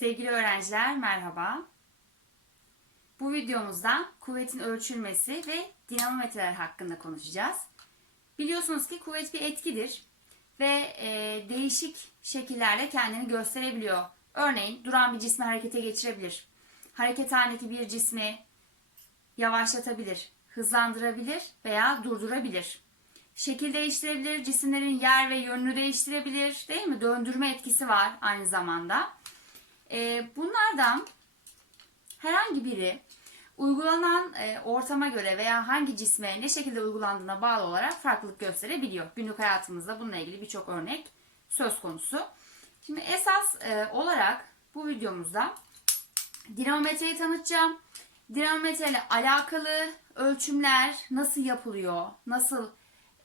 Sevgili öğrenciler merhaba. Bu videomuzda kuvvetin ölçülmesi ve dinamometreler hakkında konuşacağız. Biliyorsunuz ki kuvvet bir etkidir ve e, değişik şekillerle kendini gösterebiliyor. Örneğin duran bir cismi harekete geçirebilir. Hareket halindeki bir cismi yavaşlatabilir, hızlandırabilir veya durdurabilir. Şekil değiştirebilir, cisimlerin yer ve yönünü değiştirebilir, değil mi? Döndürme etkisi var aynı zamanda. Ee, bunlardan herhangi biri uygulanan e, ortama göre veya hangi cisme ne şekilde uygulandığına bağlı olarak farklılık gösterebiliyor. Günlük hayatımızda bununla ilgili birçok örnek söz konusu. Şimdi esas e, olarak bu videomuzda dinamometreyi tanıtacağım. Dinamometre ile alakalı ölçümler nasıl yapılıyor, nasıl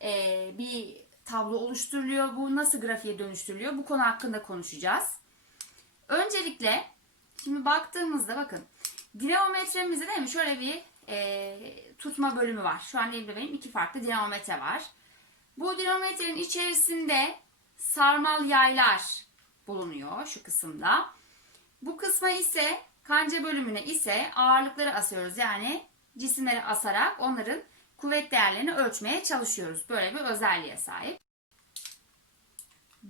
e, bir tablo oluşturuluyor, bu nasıl grafiğe dönüştürülüyor bu konu hakkında konuşacağız. Öncelikle şimdi baktığımızda bakın dinamometremizde değil mi şöyle bir e, tutma bölümü var. Şu an elimde benim iki farklı dinamometre var. Bu dinamometrenin içerisinde sarmal yaylar bulunuyor şu kısımda. Bu kısma ise kanca bölümüne ise ağırlıkları asıyoruz. Yani cisimleri asarak onların kuvvet değerlerini ölçmeye çalışıyoruz. Böyle bir özelliğe sahip.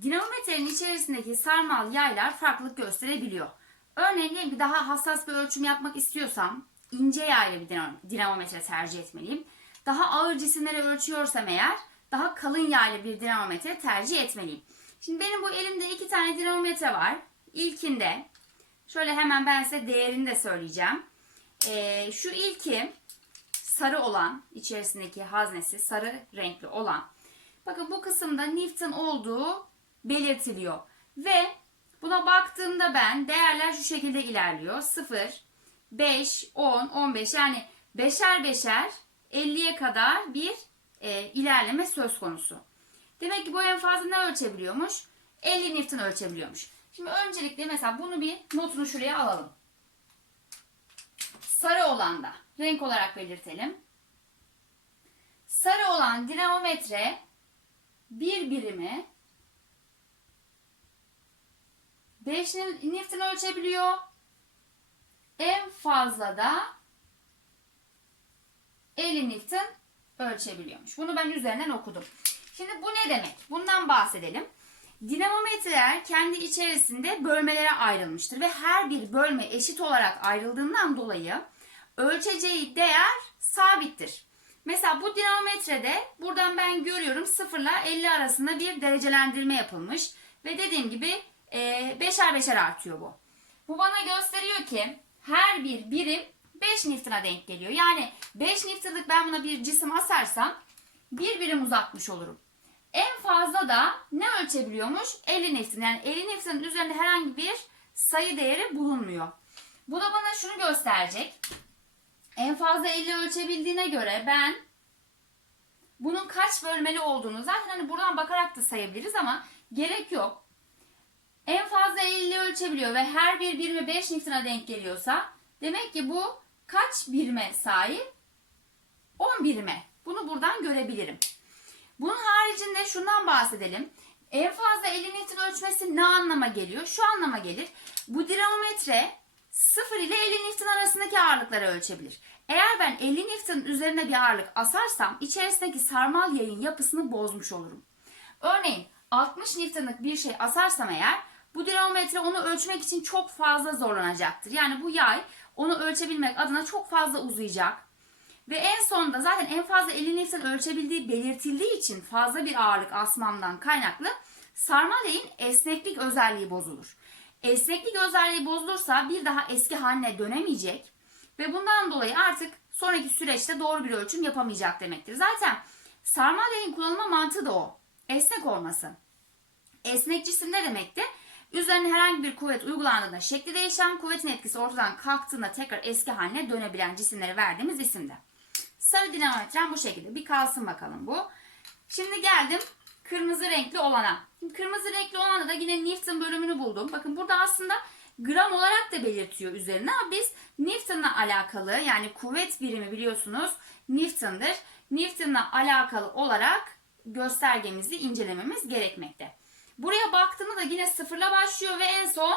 Dinamometrenin içerisindeki sarmal yaylar farklılık gösterebiliyor. Örneğin diyelim ki daha hassas bir ölçüm yapmak istiyorsam ince yaylı bir dinamometre tercih etmeliyim. Daha ağır cisimleri ölçüyorsam eğer daha kalın yaylı bir dinamometre tercih etmeliyim. Şimdi benim bu elimde iki tane dinamometre var. İlkinde şöyle hemen ben size değerini de söyleyeceğim. Ee, şu ilki sarı olan içerisindeki haznesi sarı renkli olan. Bakın bu kısımda Newton olduğu belirtiliyor. Ve buna baktığımda ben değerler şu şekilde ilerliyor. 0, 5, 10, 15 yani beşer beşer 50'ye kadar bir e, ilerleme söz konusu. Demek ki bu en fazla ne ölçebiliyormuş? 50 Newton ölçebiliyormuş. Şimdi öncelikle mesela bunu bir notunu şuraya alalım. Sarı olanda renk olarak belirtelim. Sarı olan dinamometre bir birimi 5 Newton ölçebiliyor. En fazla da 50 Newton ölçebiliyormuş. Bunu ben üzerinden okudum. Şimdi bu ne demek? Bundan bahsedelim. Dinamometreler kendi içerisinde bölmelere ayrılmıştır ve her bir bölme eşit olarak ayrıldığından dolayı ölçeceği değer sabittir. Mesela bu dinamometrede buradan ben görüyorum 0 ile 50 arasında bir derecelendirme yapılmış ve dediğim gibi e, beşer beşer artıyor bu. Bu bana gösteriyor ki her bir birim 5 Newton'a denk geliyor. Yani 5 Newton'lık ben buna bir cisim asarsam bir birim uzatmış olurum. En fazla da ne ölçebiliyormuş? 50 Newton. Yani 50 Newton'ın üzerinde herhangi bir sayı değeri bulunmuyor. Bu da bana şunu gösterecek. En fazla 50 ölçebildiğine göre ben bunun kaç bölmeli olduğunu zaten hani buradan bakarak da sayabiliriz ama gerek yok. En fazla 50 ölçebiliyor ve her bir birime 5 Newton'a denk geliyorsa demek ki bu kaç birime sahip? 10 birime. Bunu buradan görebilirim. Bunun haricinde şundan bahsedelim. En fazla 50 Newton ölçmesi ne anlama geliyor? Şu anlama gelir. Bu dinamometre 0 ile 50 Newton arasındaki ağırlıkları ölçebilir. Eğer ben 50 Newton üzerine bir ağırlık asarsam içerisindeki sarmal yayın yapısını bozmuş olurum. Örneğin 60 Newton'lık bir şey asarsam eğer bu dinamometre onu ölçmek için çok fazla zorlanacaktır. Yani bu yay onu ölçebilmek adına çok fazla uzayacak. Ve en sonunda zaten en fazla 50 Newton ölçebildiği belirtildiği için fazla bir ağırlık asmamdan kaynaklı sarmal yayın esneklik özelliği bozulur. Esneklik özelliği bozulursa bir daha eski haline dönemeyecek ve bundan dolayı artık sonraki süreçte doğru bir ölçüm yapamayacak demektir. Zaten sarmal yayın kullanılma mantığı da o. Esnek olması. Esnek cisim ne demekti? Üzerine herhangi bir kuvvet uygulandığında şekli değişen, kuvvetin etkisi ortadan kalktığında tekrar eski haline dönebilen cisimlere verdiğimiz isimde. Sarı dinamometrem bu şekilde. Bir kalsın bakalım bu. Şimdi geldim kırmızı renkli olana. Şimdi kırmızı renkli olanda da yine Newton bölümünü buldum. Bakın burada aslında gram olarak da belirtiyor üzerine ama biz Newton'la alakalı yani kuvvet birimi biliyorsunuz Newton'dır. Newton'la alakalı olarak göstergemizi incelememiz gerekmekte. Buraya baktığımda da yine sıfırla başlıyor ve en son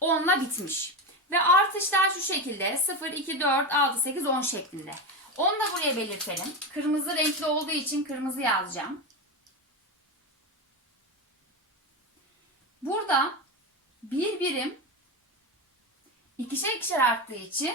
10'la bitmiş. Ve artışlar şu şekilde 0, 2, 4, 6, 8, 10 şeklinde. Onu da buraya belirtelim. Kırmızı renkli olduğu için kırmızı yazacağım. Burada bir birim ikişer ikişer arttığı için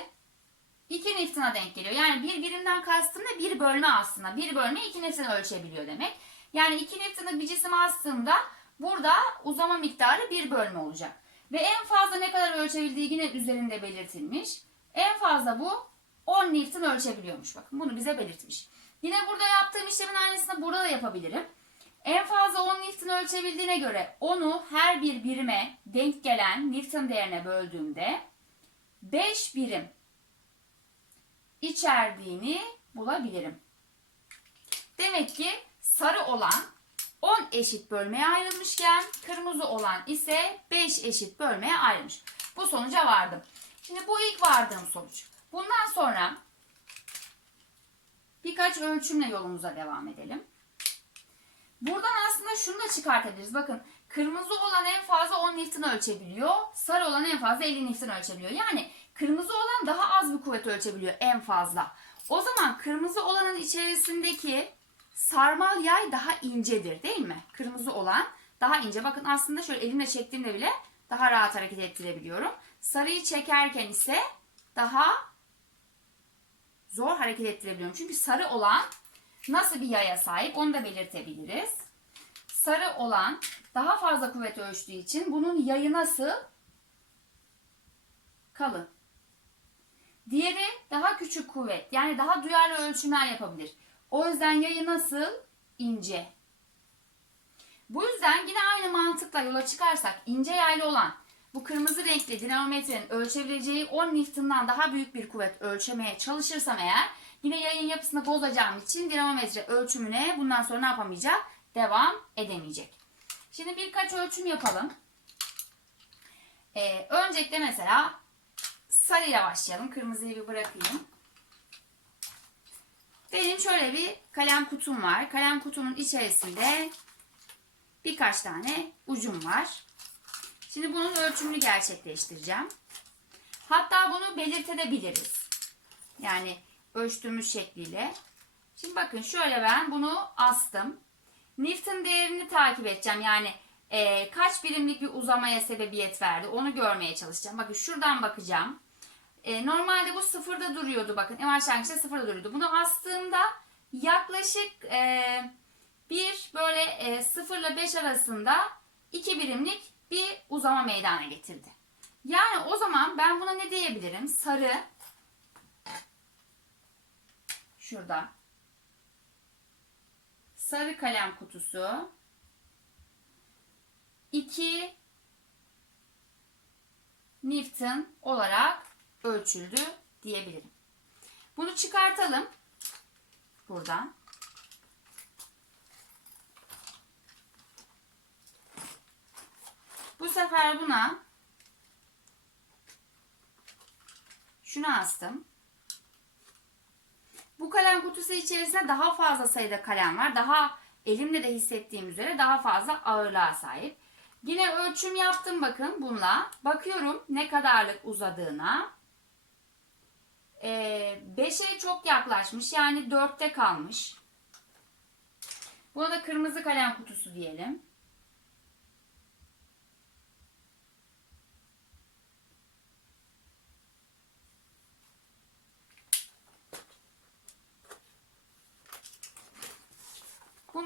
2 Newton'a denk geliyor. Yani bir birimden kastım da bir bölme aslında. Bir bölme 2 Newton ölçebiliyor demek. Yani 2 Newton'lık bir cisim aslında burada uzama miktarı bir bölme olacak. Ve en fazla ne kadar ölçebildiği yine üzerinde belirtilmiş. En fazla bu 10 Newton ölçebiliyormuş. Bakın bunu bize belirtmiş. Yine burada yaptığım işlemin aynısını burada da yapabilirim. En fazla 10 Newton ölçebildiğine göre onu her bir birime denk gelen Newton değerine böldüğümde 5 birim içerdiğini bulabilirim. Demek ki sarı olan 10 eşit bölmeye ayrılmışken kırmızı olan ise 5 eşit bölmeye ayrılmış. Bu sonuca vardım. Şimdi bu ilk vardığım sonuç. Bundan sonra birkaç ölçümle yolumuza devam edelim. Buradan aslında şunu da çıkartabiliriz. Bakın kırmızı olan en fazla 10 Newton ölçebiliyor. Sarı olan en fazla 50 Newton ölçebiliyor. Yani kırmızı olan daha az bir kuvvet ölçebiliyor en fazla. O zaman kırmızı olanın içerisindeki sarmal yay daha incedir değil mi? Kırmızı olan daha ince. Bakın aslında şöyle elimle çektiğimde bile daha rahat hareket ettirebiliyorum. Sarıyı çekerken ise daha zor hareket ettirebiliyorum. Çünkü sarı olan nasıl bir yaya sahip onu da belirtebiliriz. Sarı olan daha fazla kuvvet ölçtüğü için bunun yayı nasıl? Kalın. Diğeri daha küçük kuvvet yani daha duyarlı ölçümler yapabilir. O yüzden yayı nasıl? İnce. Bu yüzden yine aynı mantıkla yola çıkarsak ince yaylı olan bu kırmızı renkli dinamometrenin ölçebileceği 10 Newton'dan daha büyük bir kuvvet ölçemeye çalışırsam eğer yine yayın yapısını bozacağım için dinamometre ölçümüne bundan sonra ne yapamayacak? Devam edemeyecek. Şimdi birkaç ölçüm yapalım. Ee, öncelikle mesela sarıyla başlayalım. Kırmızıyı bir bırakayım. Benim şöyle bir kalem kutum var. Kalem kutunun içerisinde birkaç tane ucum var. Şimdi bunun ölçümünü gerçekleştireceğim. Hatta bunu belirtebiliriz. Yani ölçtüğümüz şekliyle. Şimdi bakın şöyle ben bunu astım. Newton değerini takip edeceğim. Yani e, kaç birimlik bir uzamaya sebebiyet verdi onu görmeye çalışacağım. Bakın şuradan bakacağım. E, normalde bu sıfırda duruyordu bakın. En başlangıçta sıfırda duruyordu. Bunu astığımda yaklaşık e, bir böyle e, 0 ile 5 arasında 2 birimlik bir uzama meydana getirdi. Yani o zaman ben buna ne diyebilirim? Sarı şurada sarı kalem kutusu 2 Newton olarak ölçüldü diyebilirim. Bunu çıkartalım buradan. Bu sefer buna şunu astım. Bu kalem kutusu içerisinde daha fazla sayıda kalem var. Daha elimle de hissettiğim üzere daha fazla ağırlığa sahip. Yine ölçüm yaptım bakın bununla. Bakıyorum ne kadarlık uzadığına. 5'e ee, çok yaklaşmış yani 4'te kalmış. Buna da kırmızı kalem kutusu diyelim.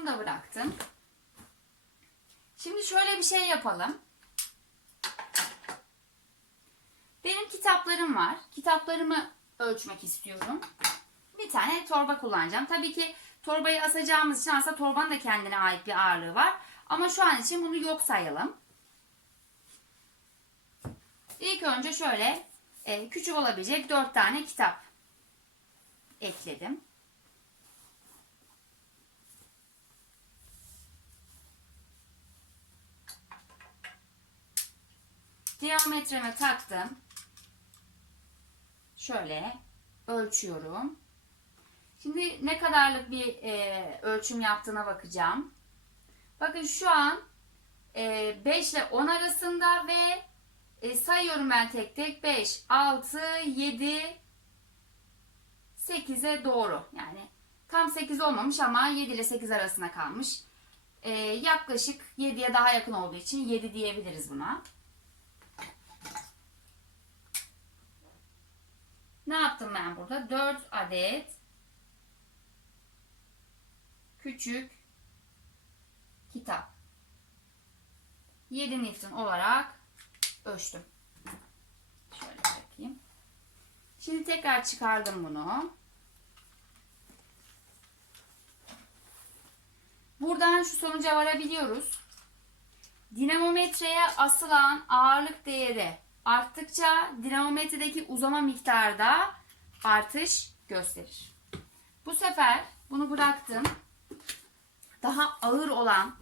Bunu da bıraktım. Şimdi şöyle bir şey yapalım. Benim kitaplarım var. Kitaplarımı ölçmek istiyorum. Bir tane torba kullanacağım. Tabii ki torbayı asacağımız için aslında torbanın da kendine ait bir ağırlığı var. Ama şu an için bunu yok sayalım. İlk önce şöyle e, küçük olabilecek 4 tane kitap ekledim. Diametreme taktım. Şöyle ölçüyorum. Şimdi ne kadarlık bir e, ölçüm yaptığına bakacağım. Bakın şu an e, 5 ile 10 arasında ve E, sayıyorum ben tek tek. 5, 6, 7, 8'e doğru. Yani tam 8 olmamış ama 7 ile 8 arasına kalmış. E, yaklaşık 7'ye daha yakın olduğu için 7 diyebiliriz buna. Ne yaptım ben burada? 4 adet küçük kitap. 7 Newton olarak ölçtüm. Şöyle yapayım. Şimdi tekrar çıkardım bunu. Buradan şu sonuca varabiliyoruz. Dinamometreye asılan ağırlık değeri arttıkça dinamometredeki uzama miktarı da artış gösterir. Bu sefer bunu bıraktım. Daha ağır olan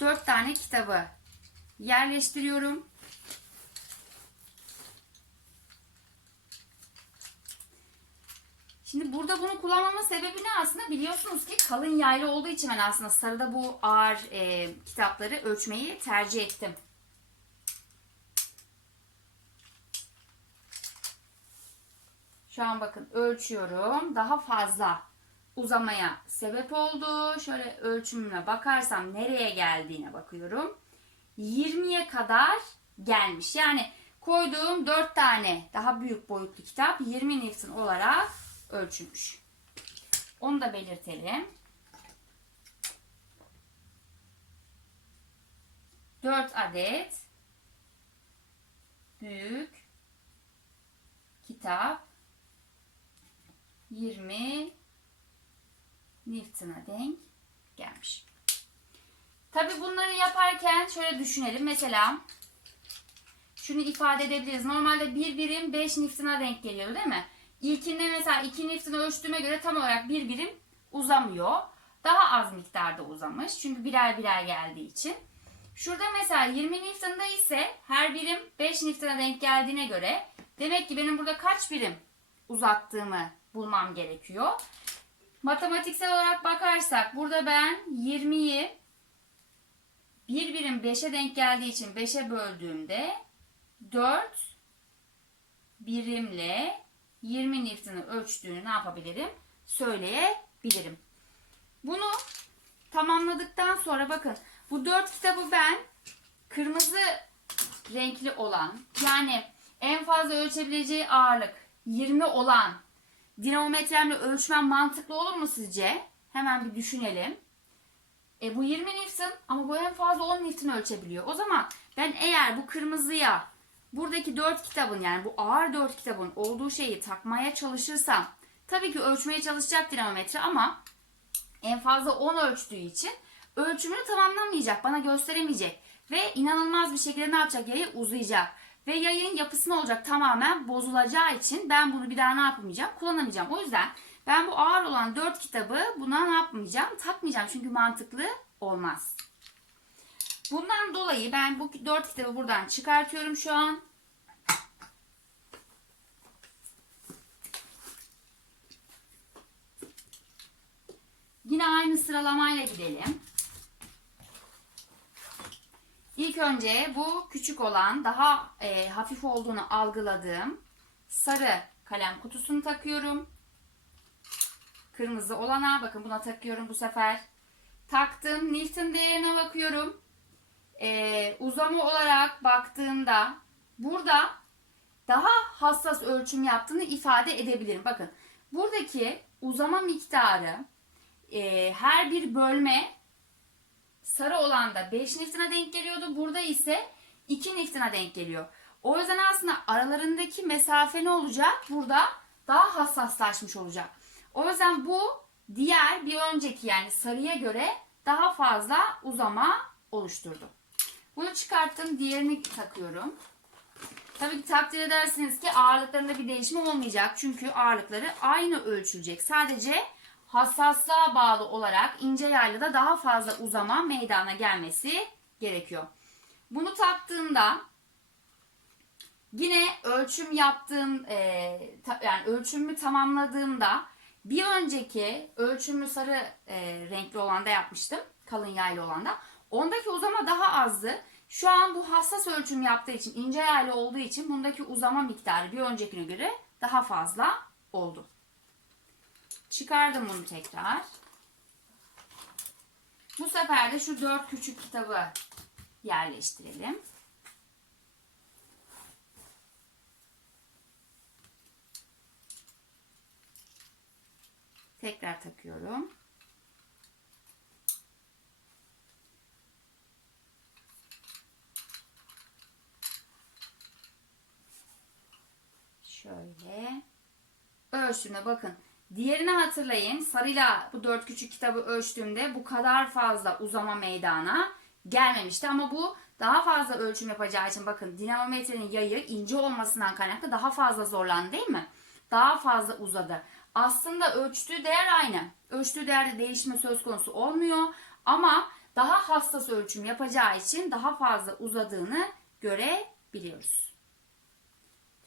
4 tane kitabı yerleştiriyorum. Şimdi burada bunu kullanmamın sebebi ne aslında biliyorsunuz ki kalın yaylı olduğu için ben aslında sarıda bu ağır e, kitapları ölçmeyi tercih ettim. Şu an bakın ölçüyorum. Daha fazla uzamaya sebep oldu. Şöyle ölçümüme bakarsam nereye geldiğine bakıyorum. 20'ye kadar gelmiş. Yani koyduğum 4 tane daha büyük boyutlu kitap 20 Newton olarak ölçülmüş. Onu da belirtelim. 4 adet büyük kitap 20 Newton'a denk gelmiş. Tabi bunları yaparken şöyle düşünelim. Mesela şunu ifade edebiliriz. Normalde bir birim 5 Newton'a denk geliyor değil mi? İlkinde mesela 2 Newton'ı ölçtüğüme göre tam olarak bir birim uzamıyor. Daha az miktarda uzamış. Çünkü birer birer geldiği için. Şurada mesela 20 Newton'da ise her birim 5 Newton'a denk geldiğine göre demek ki benim burada kaç birim uzattığımı bulmam gerekiyor. Matematiksel olarak bakarsak burada ben 20'yi bir birim 5'e denk geldiği için 5'e böldüğümde 4 birimle 20 Newton'ı ölçtüğünü ne yapabilirim? Söyleyebilirim. Bunu tamamladıktan sonra bakın bu 4 kitabı ben kırmızı renkli olan yani en fazla ölçebileceği ağırlık 20 olan dinamometremle ölçmem mantıklı olur mu sizce? Hemen bir düşünelim. E bu 20 Newton ama bu en fazla 10 Newton ölçebiliyor. O zaman ben eğer bu kırmızıya buradaki 4 kitabın yani bu ağır 4 kitabın olduğu şeyi takmaya çalışırsam tabii ki ölçmeye çalışacak dinamometre ama en fazla 10 ölçtüğü için ölçümünü tamamlamayacak, bana gösteremeyecek ve inanılmaz bir şekilde ne yapacak? Yayı uzayacak ve yayın yapısı ne olacak? Tamamen bozulacağı için ben bunu bir daha ne yapamayacağım? Kullanamayacağım. O yüzden ben bu ağır olan 4 kitabı buna ne yapmayacağım? Takmayacağım çünkü mantıklı olmaz. Bundan dolayı ben bu 4 kitabı buradan çıkartıyorum şu an. Yine aynı sıralamayla gidelim. İlk önce bu küçük olan daha e, hafif olduğunu algıladığım sarı kalem kutusunu takıyorum. Kırmızı olana bakın buna takıyorum bu sefer. Taktım. Newton değerine bakıyorum. E, uzama olarak baktığımda burada daha hassas ölçüm yaptığını ifade edebilirim. Bakın buradaki uzama miktarı e, her bir bölme sarı olan da 5 Newton'a denk geliyordu. Burada ise 2 Newton'a denk geliyor. O yüzden aslında aralarındaki mesafe ne olacak? Burada daha hassaslaşmış olacak. O yüzden bu diğer bir önceki yani sarıya göre daha fazla uzama oluşturdu. Bunu çıkarttım. Diğerini takıyorum. Tabii ki takdir edersiniz ki ağırlıklarında bir değişme olmayacak. Çünkü ağırlıkları aynı ölçülecek. Sadece hassaslığa bağlı olarak ince yaylı da daha fazla uzama meydana gelmesi gerekiyor. Bunu taktığımda yine ölçüm yaptığım e, ta, yani ölçümümü tamamladığımda bir önceki ölçümü sarı e, renkli olanda yapmıştım. Kalın yaylı olanda. Ondaki uzama daha azdı. Şu an bu hassas ölçüm yaptığı için, ince yaylı olduğu için bundaki uzama miktarı bir öncekine göre daha fazla oldu. Çıkardım bunu tekrar. Bu sefer de şu dört küçük kitabı yerleştirelim. Tekrar takıyorum. Şöyle. Ölçtüğümde bakın. Diğerini hatırlayın. Sarıyla bu dört küçük kitabı ölçtüğümde bu kadar fazla uzama meydana gelmemişti. Ama bu daha fazla ölçüm yapacağı için bakın dinamometrenin yayı ince olmasından kaynaklı daha fazla zorlandı değil mi? Daha fazla uzadı. Aslında ölçtüğü değer aynı. Ölçtüğü değerde değişme söz konusu olmuyor. Ama daha hassas ölçüm yapacağı için daha fazla uzadığını görebiliyoruz.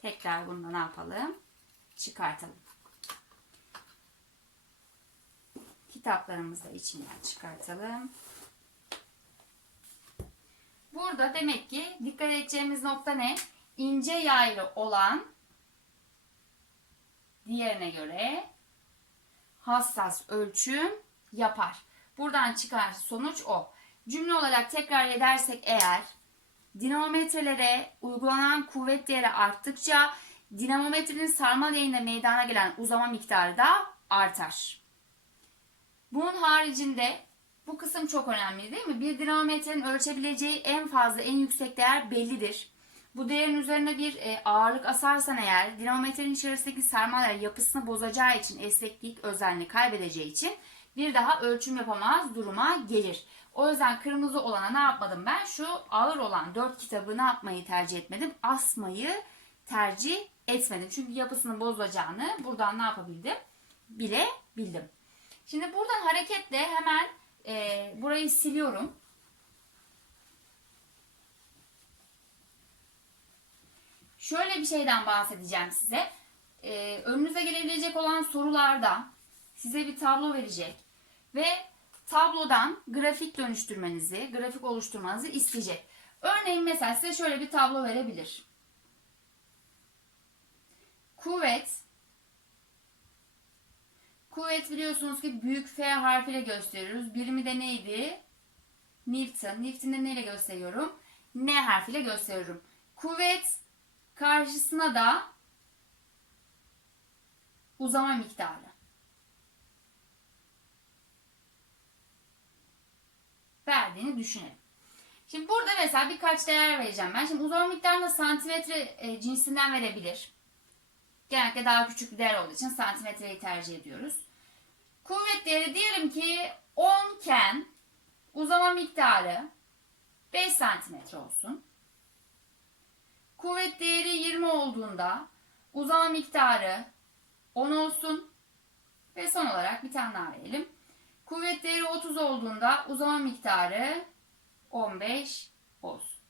Tekrar bunu da ne yapalım? Çıkartalım. Kitaplarımızı da içinden çıkartalım. Burada demek ki dikkat edeceğimiz nokta ne? İnce yaylı olan diğerine göre hassas ölçüm yapar. Buradan çıkar sonuç o. Cümle olarak tekrar edersek eğer dinamometrelere uygulanan kuvvet değeri arttıkça dinamometrenin sarmal yayında meydana gelen uzama miktarı da artar. Bunun haricinde bu kısım çok önemli değil mi? Bir dinamometrenin ölçebileceği en fazla en yüksek değer bellidir. Bu değerin üzerine bir e, ağırlık asarsan eğer dinamometrenin içerisindeki sarmal yapısını bozacağı için esneklik özelliğini kaybedeceği için bir daha ölçüm yapamaz duruma gelir. O yüzden kırmızı olana ne yapmadım ben? Şu ağır olan 4 kitabı ne yapmayı tercih etmedim? Asmayı tercih etmedim. Çünkü yapısını bozacağını buradan ne yapabildim? Bilebildim. Şimdi buradan hareketle hemen e, burayı siliyorum. Şöyle bir şeyden bahsedeceğim size. E, önünüze gelebilecek olan sorularda size bir tablo verecek ve tablodan grafik dönüştürmenizi, grafik oluşturmanızı isteyecek. Örneğin mesela size şöyle bir tablo verebilir. Kuvvet Kuvvet biliyorsunuz ki büyük F harfiyle gösteriyoruz. Birimi de neydi? Newton. Newton'da neyle gösteriyorum? N harfiyle gösteriyorum. Kuvvet karşısına da uzama miktarı. Verdiğini düşünelim. Şimdi burada mesela birkaç değer vereceğim ben. Şimdi uzama miktarını santimetre e, cinsinden verebilir. Genellikle daha küçük bir değer olduğu için santimetreyi tercih ediyoruz. Kuvvet değeri diyelim ki 10 iken uzama miktarı 5 santimetre olsun. Kuvvet değeri 20 olduğunda uzama miktarı 10 olsun. Ve son olarak bir tane daha verelim. Kuvvet değeri 30 olduğunda uzama miktarı 15 olsun.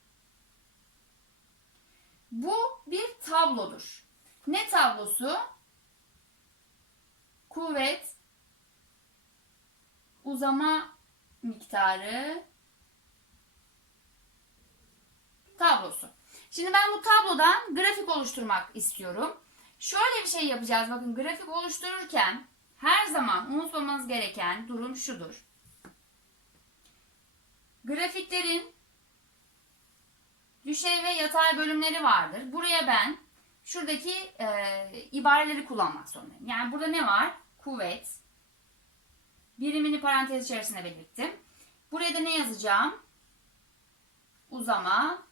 Bu bir tablodur. Ne tablosu? Kuvvet, uzama miktarı tablosu. Şimdi ben bu tablodan grafik oluşturmak istiyorum. Şöyle bir şey yapacağız. Bakın grafik oluştururken her zaman unutmamanız gereken durum şudur. Grafiklerin düşey ve yatay bölümleri vardır. Buraya ben şuradaki e, ibareleri kullanmak zorundayım. Yani burada ne var? Kuvvet. Birimini parantez içerisinde belirttim. Buraya da ne yazacağım? Uzama.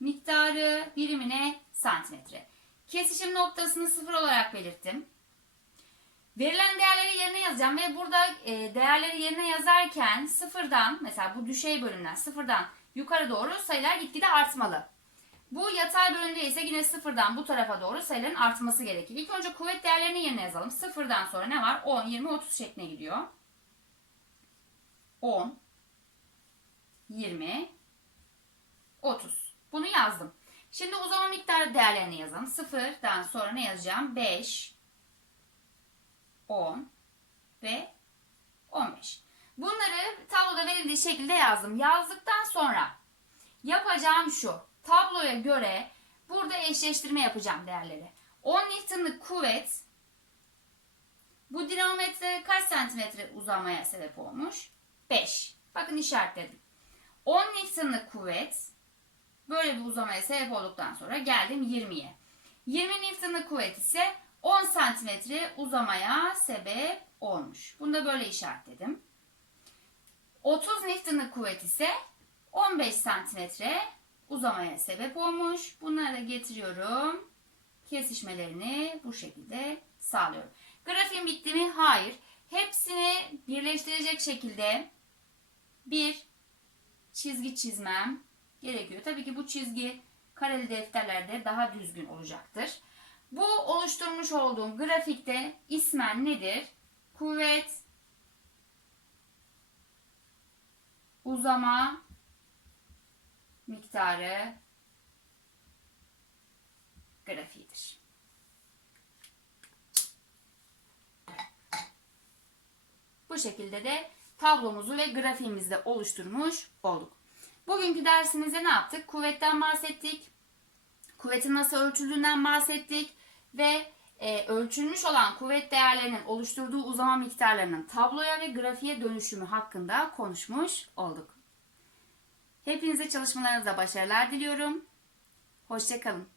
Miktarı birimine santimetre. Kesişim noktasını sıfır olarak belirttim. Verilen değerleri yerine yazacağım ve burada e, değerleri yerine yazarken sıfırdan mesela bu düşey bölümden sıfırdan yukarı doğru sayılar gitgide artmalı. Bu yatay bölümde ise yine sıfırdan bu tarafa doğru sayıların artması gerekir. İlk önce kuvvet değerlerini yerine yazalım. Sıfırdan sonra ne var? 10, 20, 30 şekline gidiyor. 10, 20, 30. Bunu yazdım. Şimdi uzama miktarı değerlerini yazalım. Sıfırdan sonra ne yazacağım? 5, 10 ve 15. Bunları tabloda verildiği şekilde yazdım. Yazdıktan sonra yapacağım şu. Tabloya göre burada eşleştirme yapacağım değerleri. 10 Newton'lık kuvvet bu dinamometre kaç santimetre uzamaya sebep olmuş? 5. Bakın işaretledim. 10 Newton'lık kuvvet böyle bir uzamaya sebep olduktan sonra geldim 20'ye. 20 Newton'lık kuvvet ise 10 santimetre uzamaya sebep olmuş. Bunu da böyle işaretledim. 30 Newton'lık kuvvet ise 15 santimetre uzamaya sebep olmuş. Bunları da getiriyorum. Kesişmelerini bu şekilde sağlıyorum. Grafiğim bitti mi? Hayır. Hepsini birleştirecek şekilde bir çizgi çizmem gerekiyor. Tabii ki bu çizgi kareli defterlerde daha düzgün olacaktır. Bu oluşturmuş olduğum grafikte ismen nedir? Kuvvet, uzama miktarı grafiğidir. Bu şekilde de tablomuzu ve grafiğimizi de oluşturmuş olduk. Bugünkü dersimizde ne yaptık? Kuvvetten bahsettik. Kuvvetin nasıl ölçüldüğünden bahsettik. Ve e, ölçülmüş olan kuvvet değerlerinin oluşturduğu uzama miktarlarının tabloya ve grafiğe dönüşümü hakkında konuşmuş olduk. Hepinize çalışmalarınızda başarılar diliyorum. Hoşçakalın.